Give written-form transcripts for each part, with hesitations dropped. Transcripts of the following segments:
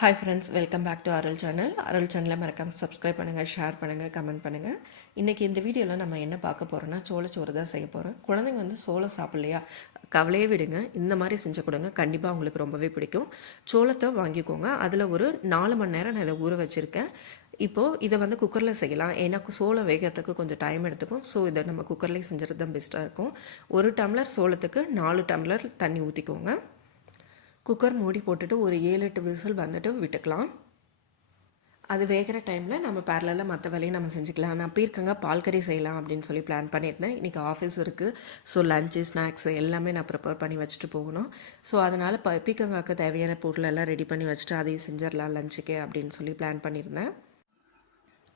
Hi friends, welcome back to Arul channel. Arul சேனலை மறக்காமல் subscribe பண்ணுங்கள், ஷேர் பண்ணுங்கள், கமெண்ட் பண்ணுங்கள். இன்றைக்கி இந்த வீடியோவில் நம்ம என்ன பார்க்க போகிறோன்னா சோளச்சோறு தான் செய்ய போகிறோம். குழந்தைங்க வந்து சோளம் சாப்பிட்லையா, கவலையே விடுங்க, இந்த மாதிரி செஞ்சு கொடுங்க, கண்டிப்பாக உங்களுக்கு ரொம்பவே பிடிக்கும். சோளத்தை வாங்கிக்கோங்க, அதில் ஒரு 4 மணி நேரம் நான் இதை ஊற வச்சுருக்கேன். இப்போது இதை வந்து குக்கரில் செய்யலாம், ஏன்னா சோளம் வேகிறதுக்கு கொஞ்சம் டைம் எடுத்துக்கும். ஸோ இதை நம்ம குக்கர்லேயே செஞ்சுறது தான் பெஸ்ட்டாக இருக்கும். 1 டம்ளர் சோளத்துக்கு 4 டம்ளர் தண்ணி ஊற்றிக்கோங்க. குக்கர் மூடி போட்டுட்டு ஒரு 7-8 விசில் வந்துட்டு விட்டுக்கலாம். அது வேகிற டைமில் நம்ம பேரலில் மற்ற வேலையும் நம்ம செஞ்சுக்கலாம். நான் பீர்க்கங்க பால் கறி செய்யலாம் அப்படின்னு சொல்லி பிளான் பண்ணியிருந்தேன். இன்றைக்கி ஆஃபீஸ் இருக்குது. ஸோ லஞ்சு ஸ்நாக்ஸ் எல்லாமே நான் ப்ரிப்பேர் பண்ணி வச்சுட்டு போகணும். ஸோ அதனால் பீர்க்கங்காக்கு தேவையான பொருளெல்லாம் ரெடி பண்ணி வச்சுட்டு அதையும் செஞ்சிடலாம் லஞ்சுக்கே அப்படின்னு சொல்லி பிளான் பண்ணியிருந்தேன்.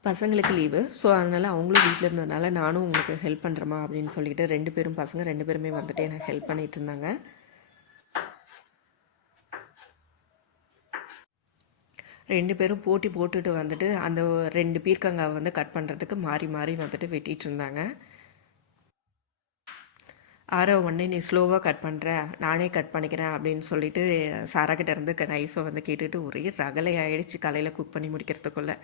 பசங்களுக்கு லீவு, ஸோ அதனால் அவங்களும் வீட்டில் இருந்ததுனால நானும் உங்களுக்கு ஹெல்ப் பண்ணுறேமா அப்படின்னு சொல்லிட்டு 2 பேருமே வந்துட்டு எனக்கு ஹெல்ப் பண்ணிகிட்டு இருந்தாங்க. 2 பேரும் போட்டி போட்டுட்டு வந்துட்டு அந்த 2 பீர்க்கங்காவை வந்து கட் பண்ணுறதுக்கு மாறி மாறி வந்துட்டு வெட்டிகிட்டு இருந்தாங்க. உடனே நீ ஸ்லோவாக கட் பண்ணுற, நானே கட் பண்ணிக்கிறேன் அப்படின்னு சொல்லிட்டு சாராக்கிட்ட இருந்து நைஃபை வந்து கேட்டுட்டு ஒரே ரகலை ஆகிடுச்சு காலையில் குக் பண்ணி முடிக்கிறதுக்குள்ளே.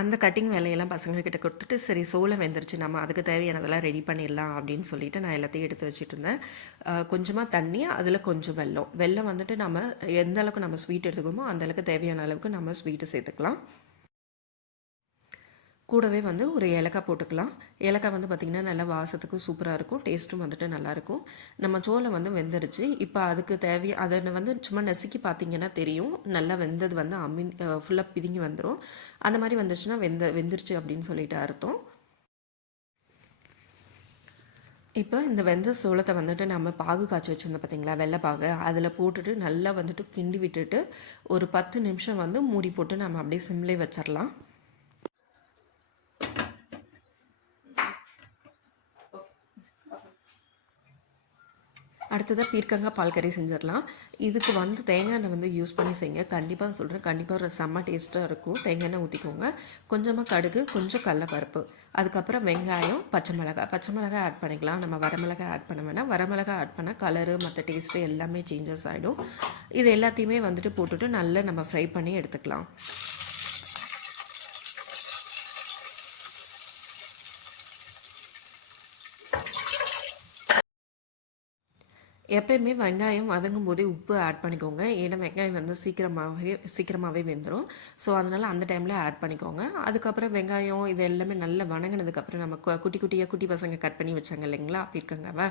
அந்த கட்டிங் வேலையெல்லாம் பசங்கக்கிட்ட கொடுத்துட்டு சரி சோளம் வெந்துருச்சு, நம்ம அதுக்கு தேவையானதெல்லாம் ரெடி பண்ணிடலாம் அப்படின்னு சொல்லிட்டு நான் எல்லாத்தையும் எடுத்து வச்சுட்டு இருந்தேன். கொஞ்சமாக தண்ணி, அதில் கொஞ்சம் வெல்லம் வந்துட்டு நம்ம எந்த அளவுக்கு நம்ம ஸ்வீட் எடுத்துக்கோமோ அந்தளவுக்கு தேவையான அளவுக்கு நம்ம ஸ்வீட்டு சேர்த்துக்கலாம். கூடவே வந்து ஒரு ஏலக்காய் போட்டுக்கலாம். ஏலக்காய் வந்து பார்த்திங்கன்னா நல்லா வாசத்துக்கு சூப்பராக இருக்கும், டேஸ்ட்டும் வந்துட்டு நல்லாயிருக்கும். நம்ம சோளம் வந்து வெந்துருச்சு. இப்போ அதுக்கு அதை வந்து சும்மா நசுக்கி பார்த்திங்கன்னா தெரியும், நல்லா வெந்தது வந்து ஃபுல்லாக பிதுங்கி வந்துடும். அந்த மாதிரி வந்துச்சுன்னா வெந்துருச்சு அப்படின்னு சொல்லிட்டு அர்த்தம். இப்போ இந்த வெந்த சோளத்தை வந்துட்டு நம்ம பாகு காய்ச்சி வச்சுருந்தோம் பார்த்திங்களா, வெள்ளைப்பாகு, அதில் போட்டுட்டு நல்லா வந்துட்டு கிண்டி விட்டுட்டு ஒரு 10 நிமிஷம் வந்து மூடி போட்டு நம்ம அப்படியே சிம்லே வச்சிடலாம். அடுத்ததாக பீர்க்கங்காய் பால் கறி செஞ்சிடலாம். இதுக்கு வந்து தேங்காய் எண்ணெய் வந்து யூஸ் பண்ணி செய்யுங்க, கண்டிப்பாக சொல்கிறேன், கண்டிப்பாக ஒரு செம்ம டேஸ்ட்டாக இருக்கும். தேங்காய் எண்ணெய் ஊற்றிக்கோங்க, கொஞ்சமாக கடுகு, கொஞ்சம் கடலப்பருப்பு, அதுக்கப்புறம் வெங்காயம், பச்சை மிளகாய் ஆட் பண்ணிக்கலாம். நம்ம வரமிளகாய் ஆட் பண்ண வேணாம், வரமிளகாய் ஆட் பண்ணால் கலரு மற்ற டேஸ்ட்டு எல்லாமே சேஞ்சஸ் ஆகிடும். இது எல்லாத்தையுமே வந்துட்டு போட்டுட்டு நல்லா நம்ம ஃப்ரை பண்ணி எடுத்துக்கலாம். எப்பயுமே வெங்காயம் வதங்கும் போதே உப்பு ஆட் பண்ணிக்கோங்க, ஏன்னா வெங்காயம் வந்து சீக்கிரமாகவே வெந்துடும். ஸோ அதனால் அந்த டைமில் ஆட் பண்ணிக்கோங்க. அதுக்கப்புறம் வெங்காயம் இது எல்லாமே நல்லா வணங்கினதுக்கப்புறம் நம்ம குட்டி பசங்க கட் பண்ணி வச்சாங்க இல்லைங்களா பீர்க்கங்காவை,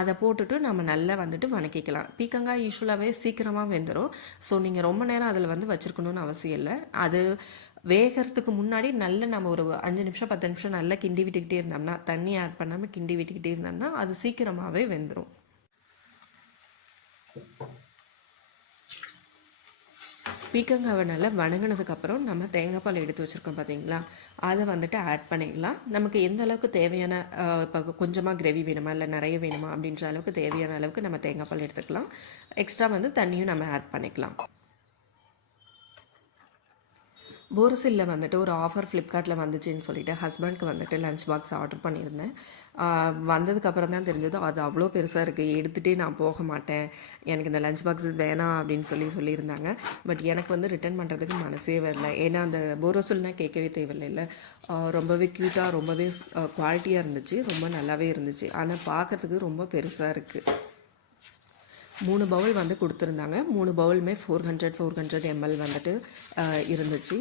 அதை போட்டுட்டு நம்ம நல்லா வந்துட்டு வணக்கிக்கலாம். பீர்க்கங்காய் யூஸ்வலாகவே சீக்கிரமாக வெந்துடும். ஸோ நீங்கள் ரொம்ப நேரம் அதில் வந்து வச்சுருக்கணும்னு அவசியம் இல்லை. அது வேகிறதுக்கு முன்னாடி நல்லா நம்ம ஒரு 5 நிமிஷம் 10 நிமிஷம் நல்லா கிண்டி விட்டுக்கிட்டே இருந்தோம்னா, தண்ணி ஆட் பண்ணாமல் கிண்டி விட்டுக்கிட்டே இருந்தோம்னா அது சீக்கிரமாகவே வெந்துடும். பீர்க்கங்காவை நல்லா வணங்கினதுக்கப்புறம் நம்ம தேங்காய் பால் எடுத்து வச்சுருக்கோம் பார்த்தீங்களா, அதை வந்துட்டு ஆட் பண்ணிடலாம். நமக்கு எந்த அளவுக்கு தேவையான, இப்போ கொஞ்சமாக கிரேவி வேணுமா இல்லை நிறைய வேணுமா அப்படின்ற அளவுக்கு தேவையான அளவுக்கு நம்ம தேங்காய் பால் எடுத்துக்கலாம். எக்ஸ்ட்ரா வந்து தண்ணியும் நம்ம ஆட் பண்ணிக்கலாம். போரோசில்லில் வந்துட்டு ஒரு ஆஃபர் ஃப்ளிப்கார்ட்டில் வந்துச்சுன்னு சொல்லிட்டு ஹஸ்பண்ட்க்கு வந்துட்டு லஞ்ச் பாக்ஸ் ஆர்டர் பண்ணியிருந்தேன். வந்ததுக்கப்புறம் தான் தெரிஞ்சது அது அவ்வளோ பெருசாக இருக்குது, எடுத்துகிட்டே நான் போக மாட்டேன், எனக்கு இந்த லஞ்ச் பாக்ஸ் வேணாம் அப்படின்னு சொல்லியிருந்தாங்க. பட் எனக்கு வந்து ரிட்டர்ன் பண்ணுறதுக்கு மனசே வரல, ஏன்னா அந்த போரோசில்னால் கேட்கவே தேவையில்லை, ரொம்பவே க்யூட்டாக ரொம்பவே குவாலிட்டியாக இருந்துச்சு, ரொம்ப நல்லாவே இருந்துச்சு. ஆனால் பார்க்குறதுக்கு ரொம்ப பெருசாக இருக்குது. 3 பவுல் வந்து கொடுத்துருந்தாங்க. 3 பவுலுமே 400 ml வந்துட்டு இருந்துச்சு.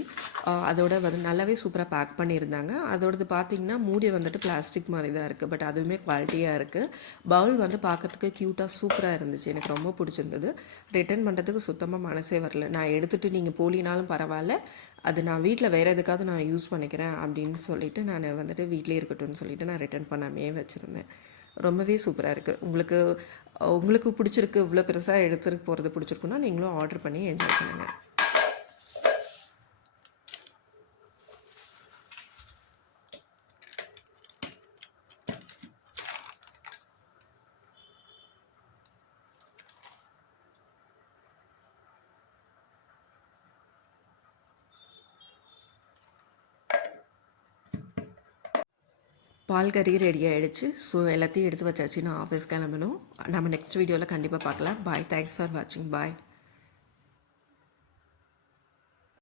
அதோட வந்து நல்லாவே சூப்பராக பேக் பண்ணியிருந்தாங்க. அதோடது பார்த்திங்கன்னா மூடி வந்துட்டு பிளாஸ்டிக் மாதிரி தான் இருக்குது, பட் அதுவுமே குவாலிட்டியாக இருக்குது. பவுல் வந்து பார்க்குறதுக்கு க்யூட்டாக சூப்பராக இருந்துச்சு, எனக்கு ரொம்ப பிடிச்சிருந்தது. ரிட்டர்ன் பண்ணுறதுக்கு சுத்தமாக மனசே வரல. நான் எடுத்துகிட்டு நீங்கள் போலினாலும் பரவாயில்ல, அது நான் வீட்டில் வேறு எதுக்காவது நான் யூஸ் பண்ணிக்கிறேன் அப்படின்னு சொல்லிவிட்டு நான் வந்துட்டு வீட்டிலே இருக்கட்டும்னு சொல்லிவிட்டு நான் ரிட்டர்ன் பண்ணாமே வச்சுருந்தேன். ரொம்பவே சூப்பராக இருக்குது. உங்களுக்கு பிடிச்சிருக்கு, இவ்வளோ பெருசாக எடுத்துகிட்டு போகிறது பிடிச்சிருக்குன்னா நீங்களும் ஆர்டர் பண்ணி என்ஜாய் பண்ணுங்கள். பால் கறி ரெடி ஆகிடுச்சு. ஸோ எல்லாத்தையும் எடுத்து வச்சாச்சு, நான் ஆஃபீஸ் கிளம்பணும். நம்ம நெக்ஸ்ட் வீடியோவில் கண்டிப்பாக பார்க்கலாம். பாய், தேங்க்ஸ் ஃபார் வாட்சிங், பாய்.